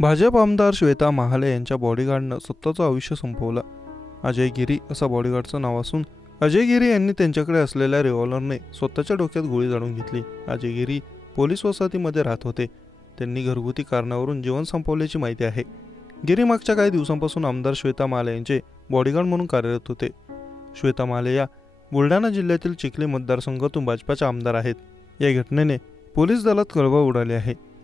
भाजप आमदार श्वेता महाले यांच्या बॉडीगार्डनं स्वतःचं आयुष्य संपवलं. अजय गिरी असं बॉडीगार्डचं नाव असून अजय गिरी यांनी त्यांच्याकडे असलेल्या रिव्हॉल्वरने स्वतःच्या डोक्यात गोळी झाडून घेतली. अजय गिरी पोलीस वसाहतीमध्ये राहत होते. त्यांनी घरगुती कारणावरून जीवन संपवल्याची माहिती आहे. गिरी मागच्या काही दिवसांपासून आमदार श्वेता महाले यांचे बॉडीगार्ड म्हणून कार्यरत होते. श्वेता महाले या बुलढाणा जिल्ह्यातील चिखली मतदारसंघातून भाजपाच्या आमदार आहेत. या घटनेने पोलीस दलात खळबळ उडाली आहे.